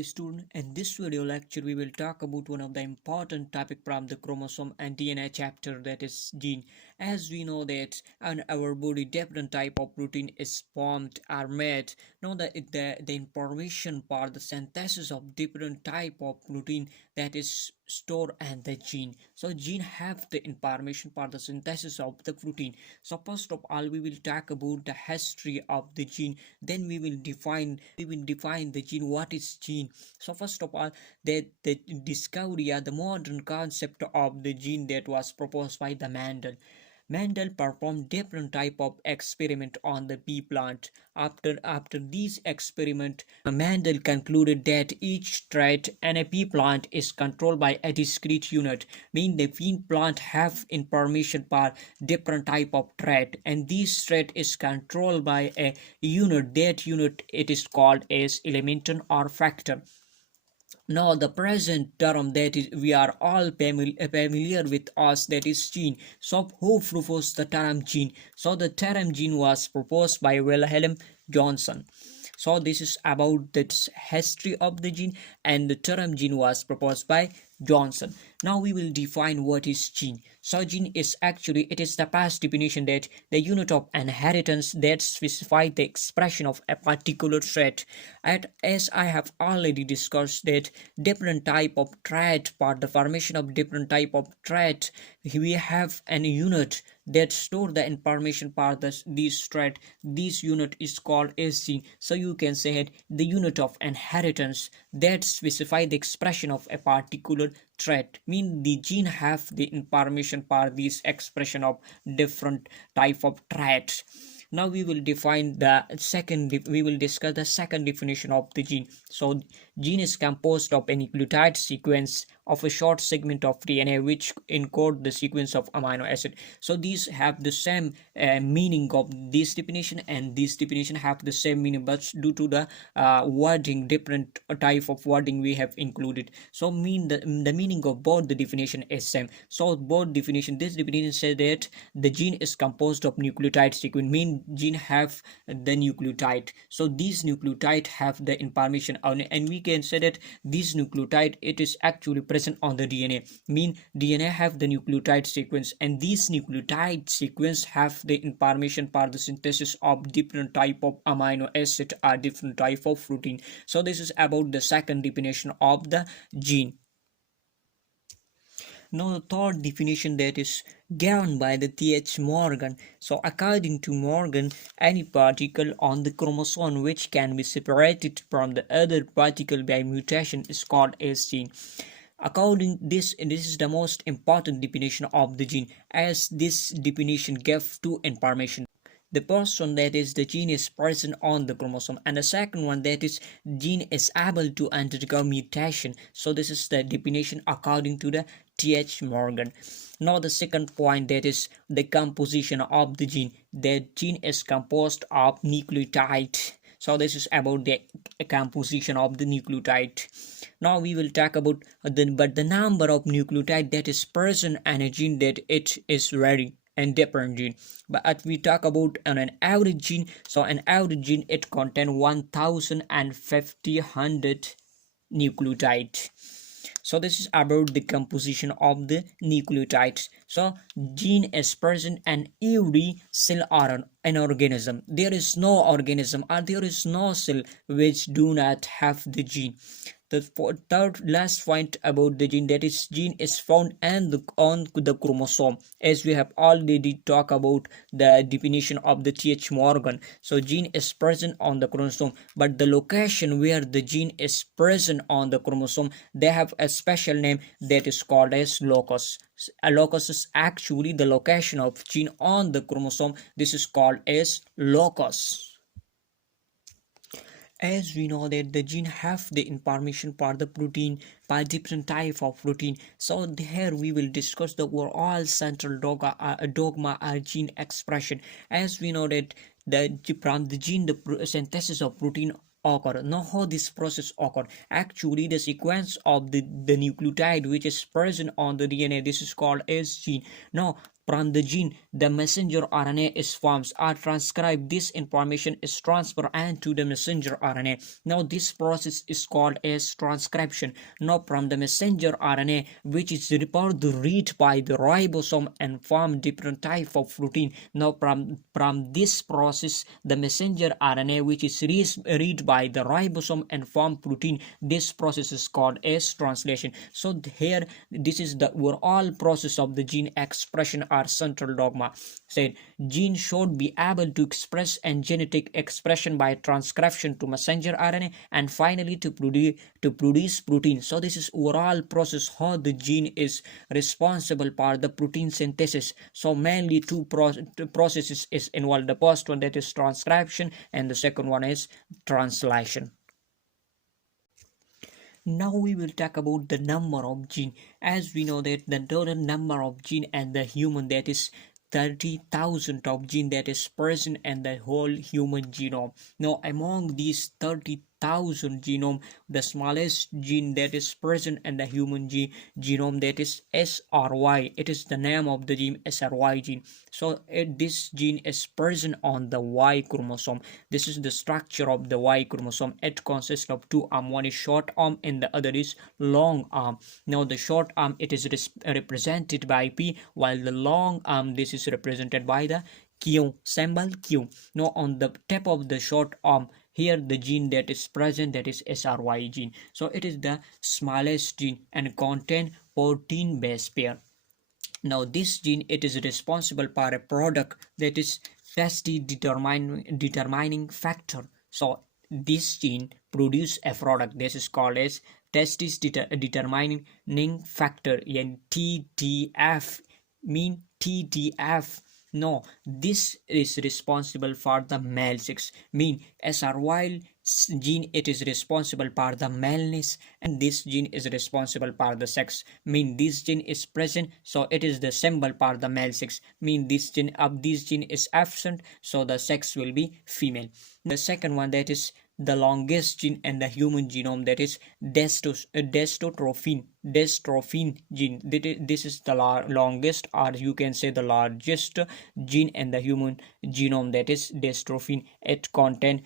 Hi student, in this video lecture we will talk about one of the important topic from the chromosome and DNA chapter, that is gene. As we know that in our body different type of protein is formed or made. Know that the information part, the synthesis of different type of protein that is stored in the gene. So gene have the information part, the synthesis of the protein. So first of all we will talk about the history of the gene, then we will define the gene, what is gene. So first of all, the discovery or the modern concept of the gene that was proposed by the Mendel performed different type of experiment on the pea plant. After these experiment, Mendel concluded that each trait in a pea plant is controlled by a discrete unit, meaning the pea plant have information for different type of trait, and this trait is controlled by a unit. That unit it is called as element or factor. Now the present term that is we are all familiar with us, that is gene. So who proposed the term gene? So the term gene was proposed by Wilhelm Johnson. So this is about the history of the gene, and the term gene was proposed by Johnson. Now we will define what is gene. So gene is actually, it is the past definition that the unit of inheritance that specifies the expression of a particular trait. And as I have already discussed that different type of trait, for the formation of different type of trait, we have an unit that store the information part this trait. This unit is called as gene. So you can say it, the unit of inheritance that specify the expression of a particular trait, mean the gene have the information part this expression of different type of traits. Now we will define the we will discuss the second definition of the gene. So gene is composed of a nucleotide sequence of a short segment of DNA which encode the sequence of amino acid. So these have the same meaning of this definition, and this definition have the same meaning, but due to the wording, different type of wording we have included. So mean the meaning of both the definition is same. So both definition, this definition says that the gene is composed of nucleotide sequence, mean gene have the nucleotide. So these nucleotide have the information on it, and we can say that this nucleotide it is actually present on the DNA, mean DNA have the nucleotide sequence, and these nucleotide sequence have the information for the synthesis of different type of amino acid or different type of protein. So this is about the second definition of the gene. Now the third definition that is given by the Th. Morgan. So according to Morgan, any particle on the chromosome which can be separated from the other particle by mutation is called as gene. According this is the most important definition of the gene, as this definition gives two information. The first one, that is the gene is present on the chromosome, and the second one, that is gene is able to undergo mutation. So this is the definition according to the Th. Morgan. Now the second point, that is the composition of the gene. The gene is composed of nucleotide. So this is about the composition of the nucleotide. Now we will talk about the number of nucleotide that is present in a gene, that it is very and different gene. But we talk about an average gene. So an average gene it contains 1050 nucleotide. So this is about the composition of the nucleotides. So gene is present in every cell or an organism. There is no organism or there is no cell which do not have the gene. The third last point about the gene, that is gene is found on the chromosome, as we have already talked about the definition of the Th. Morgan. So gene is present on the chromosome, but the location where the gene is present on the chromosome, they have a special name that is called as locus. A locus is actually the location of gene on the chromosome. This is called as locus. As we know that the gene have the information for the protein, by different type of protein. So here we will discuss the overall central dogma or gene expression. As we know that from the gene the synthesis of protein occur. Now how this process occur? Actually the sequence of the nucleotide which is present on the DNA, this is called as gene. Now from the gene, the messenger RNA is formed or transcribed. This information is transferred into the messenger RNA. Now this process is called as transcription. Now from the messenger RNA, which is read by the ribosome and form different type of protein. Now from this process, the messenger RNA, which is read by the ribosome and form protein, this process is called as translation. So here, this is the overall process of the gene expression or central dogma. Said gene should be able to express and genetic expression by transcription to messenger RNA and finally to produce protein. So this is overall process how the gene is responsible for the protein synthesis. So mainly two processes is involved. The first one, that is transcription, and the second one is translation. Now we will talk about the number of gene. As we know that the total number of gene and the human, that is 30,000 of gene that is present in the whole human genome. Now among these 30,000 genome, the smallest gene that is present in the human genome, that is SRY. It is the name of the gene, SRY gene. So this gene is present on the Y chromosome. This is the structure of the Y chromosome. It consists of two arms. One is short arm and the other is long arm. Now the short arm, it is represented by P, while the long arm, this is represented by the Q, symbol Q. Now on the tip of the short arm, here the gene that is present, that is SRY gene. So it is the smallest gene and contain 14 base pair. Now this gene, it is responsible for a product that is testis determining factor. So this gene produce a product. This is called as testis determining factor, and TDF, mean TDF. No, this is responsible for the male sex, mean SRY gene, it is responsible for the maleness, and this gene is responsible for the sex, mean this gene is present, so it is the symbol for the male sex, mean this gene is absent, so the sex will be female. The second one, that is the longest gene in the human genome, that is dystrophin gene. This is the longest, or you can say the largest gene in the human genome, that is dystrophin. It contains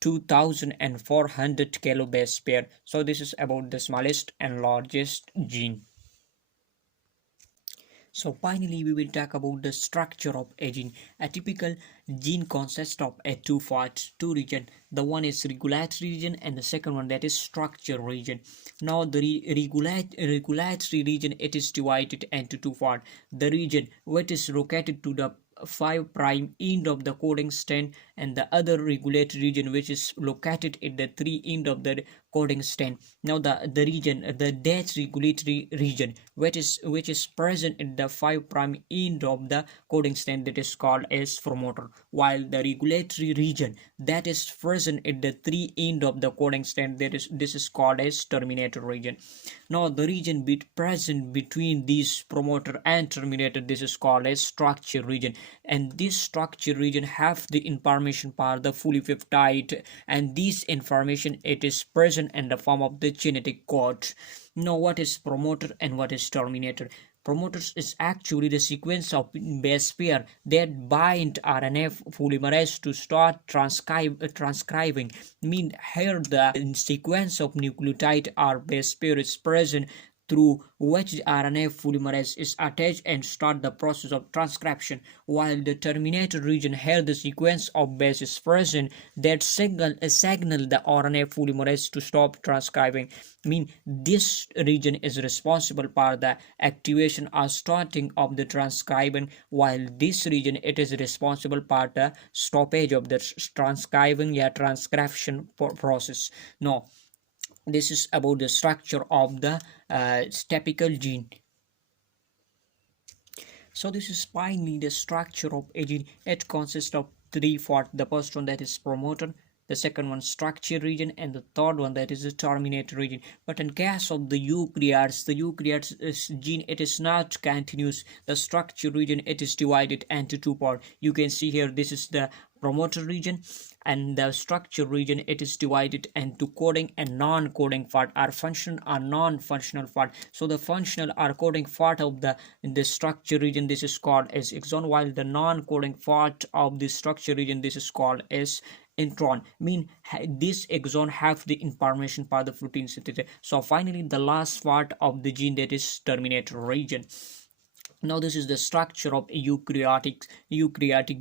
2400 kilobase pair. So this is about the smallest and largest gene. So finally, we will talk about the structure of a gene. A typical gene consists of two parts, two regions. The one is regulatory region and the second one, that is structure region. Now the regulatory region, it is divided into two parts. The region which is located to the 5' end of the coding strand, and the other regulatory region which is located at the 3' end of the coding strand. Now the region, the that regulatory region which is present at the 5' end of the coding strand, that is called as promoter, while the regulatory region that is present at the 3' end of the coding strand, this is called as terminator region. Now the region present between these promoter and terminator, this is called as structure region, and this structure region have the information for the fully peptide, and this information, it is present in the form of the genetic code. Now what is promoter and what is terminator? Promoters is actually the sequence of base pair that bind RNA polymerase to start transcribing. Mean here the sequence of nucleotide or base pair is present through which the RNA polymerase is attached and start the process of transcription, while the terminator region, here the sequence of base is present that signal the RNA polymerase to stop transcribing. Mean this region is responsible for the activation or starting of the transcribing, while this region, it is responsible for the stoppage of the transcribing transcription process. Now this is about the structure of the typical gene. So this is finally the structure of a gene. It consists of three parts. The first one, that is promoter, the second one structure region, and the third one, that is the terminator region. But in case of the eukaryotes gene, it is not continuous. The structure region, it is divided into two parts. You can see here, this is the promoter region, and the structure region, it is divided into coding and non-coding part, or functional or non-functional part. So the functional or coding part of the structure region, this is called as exon, while the non-coding part of the structure region, this is called as intron. Mean this exon have the information for the protein synthesis. So finally the last part of the gene, that is terminator region. Now this is the structure of a eukaryotic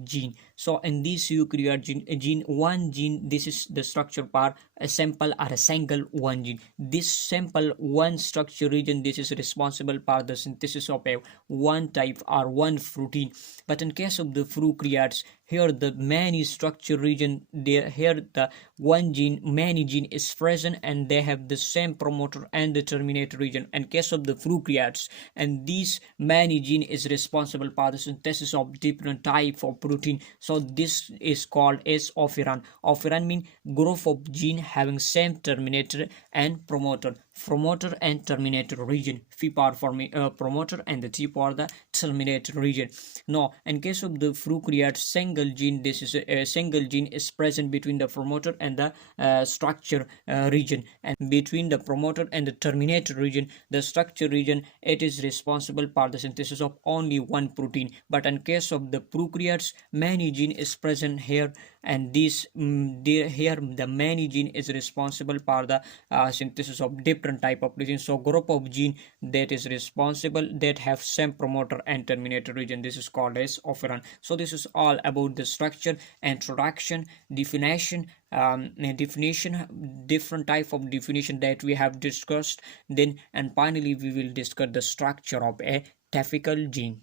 gene. So in this eukaryotic gene, one gene, this is the structure part, a sample or a single one gene. This sample one structure region, this is responsible for the synthesis of a one type or one protein. But in case of the prokaryotes, here the many structure region, here the one gene, many gene is present, and they have the same promoter and the terminator region. In case of the prokaryotes, and these many gene is responsible for the synthesis of different type of protein. So this is called as operon. Operon mean group of gene having same terminator and promoter and terminator region. P for promoter and the T for the terminator region. Now in case of the prokaryote, single gene, this is a single gene is present between the promoter and the structure region, and between the promoter and the terminator region, the structure region, it is responsible for the synthesis of only one protein. But in case of the prokaryotes, many gene is present here, and this here the many gene is responsible for the synthesis of different type of protein. So group of gene that is responsible, that have same promoter and terminator region, this is called as operon. So this is all about the structure, introduction, definition, different type of definition that we have discussed. Then and finally we will discuss the structure of a typical gene.